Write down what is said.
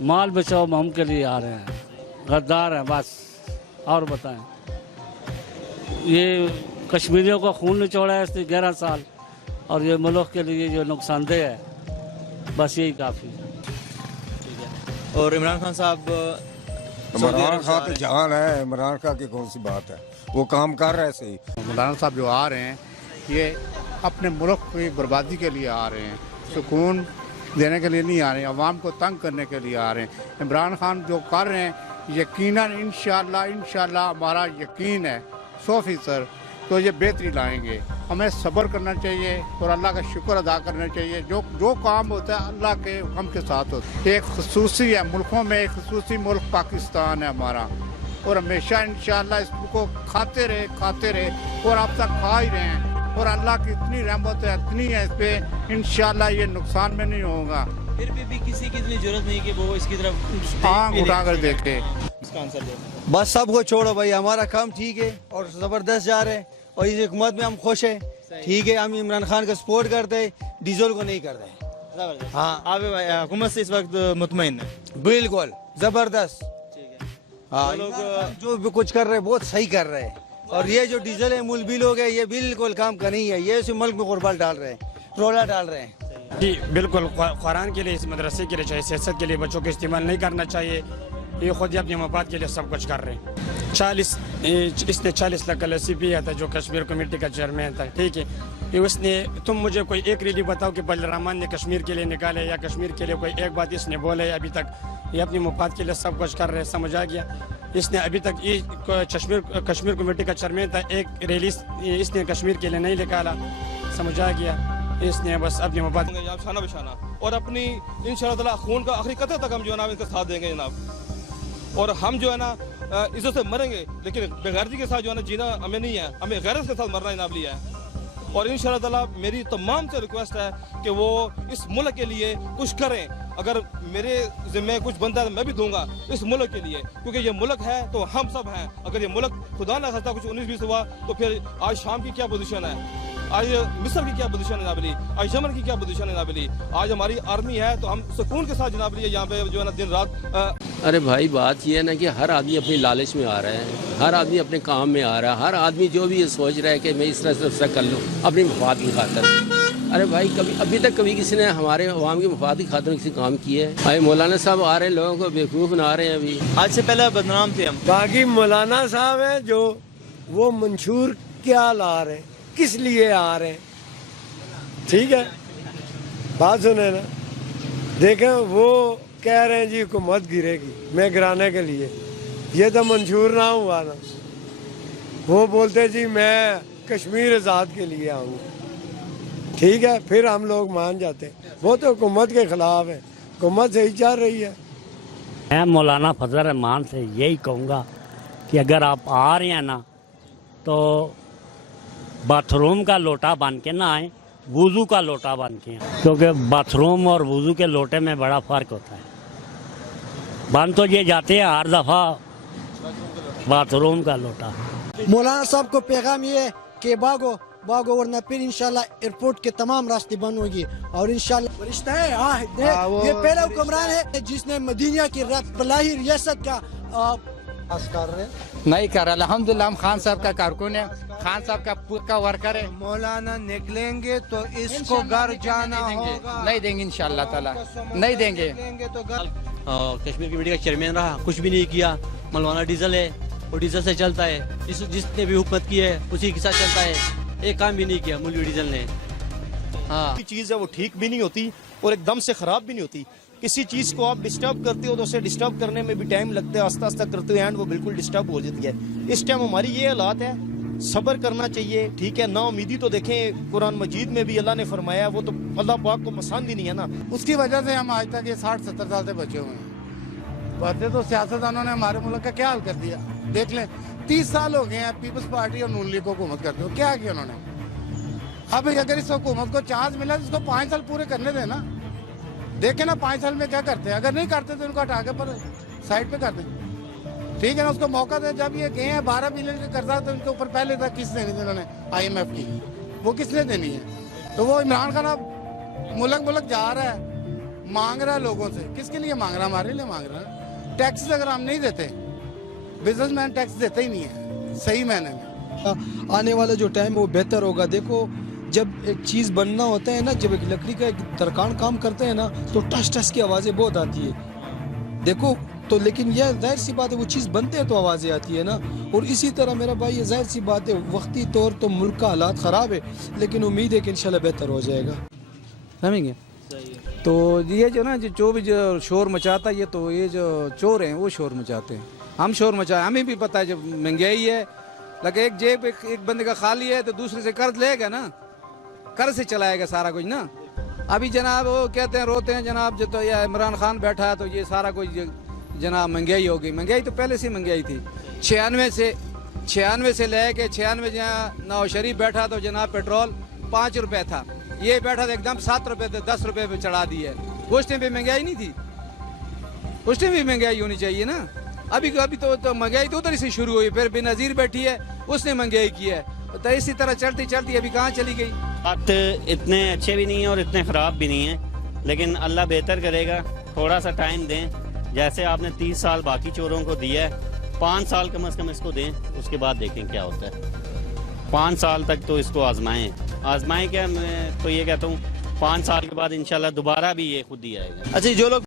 माल बचाओ मुहिम के लिए आ रहे हैं, गद्दार हैं बस। और बताएं, ये कश्मीरियों का खून निचोड़ा है इसने 11 साल, और ये मुल्क के लिए जो नुकसानदेह है, बस यही काफ़ी है। और इमरान खान साहब इमरान खान तो जान है, इमरान खान की कौन सी बात है, वो काम कर रहे सही। मौलाना साहब जो आ रहे हैं ये अपने मुल्क की बर्बादी के लिए आ रहे हैं, सुकून देने के लिए नहीं आ रहे हैं, अवाम को तंग करने के लिए आ रहे हैं। इमरान खान जो कर रहे हैं यकीनन इंशाल्लाह हमारा यकीन है 100% तो ये बेहतरी लाएंगे। हमें सब्र करना चाहिए और अल्लाह का शुक्र अदा करना चाहिए। जो काम होता है अल्लाह के हम के साथ होता है। एक खसूसी है मुल्कों में, एक खसूसी मुल्क पाकिस्तान है हमारा, और हमेशा इंशाल्लाह इसको खाते रहे और अब तक खा ही रहे हैं। और अल्लाह की इतनी रहमत है, इतनी है इस पे, इंशाल्लाह ये नुकसान में नहीं होगा। फिर भी किसी की इतनी जरूरत नहीं कि वो इसकी तरफ आंख उठाकर देखे। इसका आंसर दो। बस सबको छोड़ो भाई, हमारा काम ठीक है और ज़बरदस्त जा रहे हैं और इस हुकूमत में हम खुश हैं। ठीक है, हम इमरान खान का सपोर्ट करते हैं, डीजल को नहीं करते। हाँ, आप हुकूमत से इस वक्त मुतमईन है? बिल्कुल ज़बरदस्त। हाँ, लोग जो भी कुछ कर रहे हैं बहुत सही कर रहे हैं। और ये जो डीजल है मूल बिल हो गए, ये बिल्कुल काम का नहीं है। ये इस मुल्क में गुरबाल डाल रहे हैं, रोला डाल रहे हैं। जी बिल्कुल, कुरान के लिए, इस मदरसे के लिए, चाहे सियासत के लिए बच्चों को इस्तेमाल नहीं करना चाहिए। ये खुद ही अपने मफाद के लिए सब कुछ कर रहे हैं। 40 लाख का लसी पिया था जो कश्मीर कमेटी का चेयरमैन था, ठीक है। ये उसने, तुम मुझे कोई एक रैली बताओ कि बलरामान ने कश्मीर के लिए निकाले या कश्मीर के लिए कोई एक बात इसने बोले अभी तक। ये अपने मफाद के लिए सब कुछ कर रहे हैं, समझ आ गया। इसने अभी तक ये कश्मीर कमेटी का चेयरमैन था, एक रैली इसने कश्मीर के लिए नहीं निकाला, समझ आ गया। इसने बस अपने मफाद शाना बशाना और अपनी इंशाअल्लाह खून का आखिरी कतरे तक हम जो है ना इनका साथ देंगे जनाब। और हम जो है ना इज्जत से मरेंगे, लेकिन बेगैरती के साथ जो है ना जीना हमें नहीं है, हमें गैरत के साथ मरना जनाब लिया है। और इंशाअल्लाह मेरी तमाम से रिक्वेस्ट है कि वो इस मुल्क के लिए कुछ करें। अगर मेरे ज़िम्मे कुछ बनता है तो मैं भी दूंगा इस मुल्क के लिए, क्योंकि ये मुल्क है तो हम सब हैं। अगर ये मुल्क खुदा ना खास्ता कुछ 19-20 हुआ तो फिर आज शाम की क्या पोजीशन है, आज मिस्र की क्या पोजीशन है नाबली, आज यमन की क्या पोजीशन है नाबली। आज हमारी आर्मी है तो हम सुकून के साथ जनाब लिए यहाँ पे जो है ना दिन रात। अरे भाई, बात ये है ना कि हर आदमी अपनी लालच में आ रहा है, हर आदमी अपने काम में आ रहा है, हर आदमी जो भी ये सोच रहा है कि मैं इस तरह से कर लूँ अपनी मफाद की खातिर। अरे भाई, अभी तक कभी किसी ने हमारे अवाम की मफाद की खातिर किसी काम किया है? भाई मौलाना साहब आ रहे हैं, लोगों को बेवकूफ़ बना रहे हैं। अभी आज से पहले बदनाम थे हम। बाकी मौलाना साहब है जो वो मंशूर क्या ला रहे हैं, किस लिए आ रहे हैं, ठीक है, बात सुने ना। देखें, वो कह रहे हैं जी हुकूमत गिरेगी, मैं गिराने के लिए, ये तो मंशूर ना हुआ ना। वो बोलते जी मैं कश्मीर आज़ाद के लिए आऊँगा, ठीक है, फिर हम लोग मान जाते हैं। वो तो हुकूमत के खिलाफ है, हुकूमत सही चल रही है। मैं मौलाना फजल रहमान से यही कहूँगा कि अगर आप आ रहे हैं ना तो बाथरूम का लोटा बन के ना आए, वुज़ू का लोटा बन के आए, क्योंकि बाथरूम और वुज़ू के लोटे में बड़ा फ़र्क होता है। बन तो ये जाते हैं हर दफ़ा बाथरूम का लोटा। मौलाना साहब को पैगाम ये है कि भागो वरना फिर इंशाल्लाह एयरपोर्ट के तमाम रास्ते बंद होगी। और इंशाल्लाह रिश्ता है, ये पहला हुक्मरान है जिसने मदीना की फलाही रियासत का नहीं कर रहा। अल्हम्दुलिल्लाह हम खान साहब का कारकुन है, खान साहब का पूरा वर्कर है। मौलाना निकलेंगे तो इसको घर जाना होगा, नहीं देंगे इंशाल्लाह ताला, नहीं देंगे। तो कश्मीर कमेटी का चेयरमैन रहा, कुछ भी नहीं किया। मौलाना डीजल है, वो डीजल से चलता है, जिसने भी हुकूमत की है उसी के साथ चलता है। एक काम भी नहीं किया मौलवी डीजल ने। हाँ, चीज़ है वो ठीक भी नहीं होती और एकदम से ख़राब भी नहीं होती। किसी चीज़ को आप डिस्टर्ब करते हो तो उसे डिस्टर्ब करने में भी टाइम लगता है, आस्ता आस्ता करते हो एंड वो बिल्कुल डिस्टर्ब हो जाती है। इस टाइम हमारी ये हालात है, सब्र करना चाहिए, ठीक है। ना उम्मीदी तो देखें कुरान मजीद में भी अल्लाह ने फरमाया, वो तो अल्लाह पाक को पसंद ही नहीं है ना। उसकी वजह से हम आज तक ये 60-70 साल से बचे हुए हैं। वैसे तो सियासतदानों ने हमारे मुल्क का क्या हाल कर दिया, देख लें। 30 साल हो गए हैं पीपल्स पार्टी और नून लीग को हुकूमत करते हो, क्या किया उन्होंने? अब अगर इस हुकूमत को चांस मिला तो इसको 5 साल पूरे करने देना, देखे ना 5 साल में क्या करते हैं। अगर नहीं करते तो उनको हटा के पर साइड पे कर दें, ठीक है ना। उसको मौका दे। जब ये गए हैं 12 बिलियन का कर्जा तो उनके ऊपर पहले तक किस देनी थी उन्होंने, IMF की, वो किसने देनी है? तो वो इमरान खान अब मुल्क जा रहा है, मांग रहा है लोगों से, किसके लिए मांग रहा है? हमारे लिए मांग रहा है। टैक्स अगर हम नहीं देते, बिजनेसमैन टैक्स देते ही नहीं है सही मायने में। आने वाला जो टाइम वो बेहतर होगा। देखो जब एक चीज़ बनना होता है ना, जब एक लकड़ी का एक तरकान काम करते हैं ना, तो टस टस की आवाज़ें बहुत आती है। देखो तो लेकिन यह जाहिर सी बात है, वो चीज़ बनते हैं तो आवाज़ें आती है ना। और इसी तरह मेरा भाई ये जाहिर सी बात है, वक्ती तौर तो मुल्क का हालात ख़राब है, लेकिन उम्मीद है कि इंशाल्लाह बेहतर हो जाएगा। समझेंगे? तो ये जो ना जो भी जो शोर मचाता है, ये तो ये जो चोर हैं वो शोर मचाते हैं। हम शोर मचाए, हमें भी पता है जब महंगाई है, लगे एक जेब एक बंदे का खाली है तो दूसरे से कर्ज लेगा ना, कर्ज से चलाएगा सारा कुछ ना। अभी जनाब वो कहते हैं, रोते हैं जनाब, जो तो ये इमरान खान बैठा है तो ये सारा कुछ जनाब महंगाई हो गई। महंगाई तो पहले से महंगाई थी। 96 से लेके 96 जहाँ नवाज शरीफ बैठा तो जनाब पेट्रोल 5 रुपए था, ये बैठा था एकदम 7 रुपए थे, 10 रुपए पे चढ़ा दी है। उस टाइम पे महंगाई नहीं थी, उस टाइम भी महंगाई होनी चाहिए ना। अभी तो महंगाई तो उधर से शुरू हुई, फिर बेनज़ीर बैठी है उसने महंगाई की है, तो इसी तरह चलती चलती अभी कहाँ चली गई। बात इतने अच्छे भी नहीं है और इतने ख़राब भी नहीं है, लेकिन अल्लाह बेहतर करेगा। थोड़ा सा टाइम दें, जैसे आपने 30 साल बाकी चोरों को दिया है, 5 साल कम से कम इसको दें, उसके बाद देखें क्या होता है। 5 साल तक तो इसको आजमाएं क्या, मैं तो ये कहता हूँ 5 साल के बाद इंशाल्लाह दोबारा भी ये खुद ही आएगा। अच्छा, जो लोग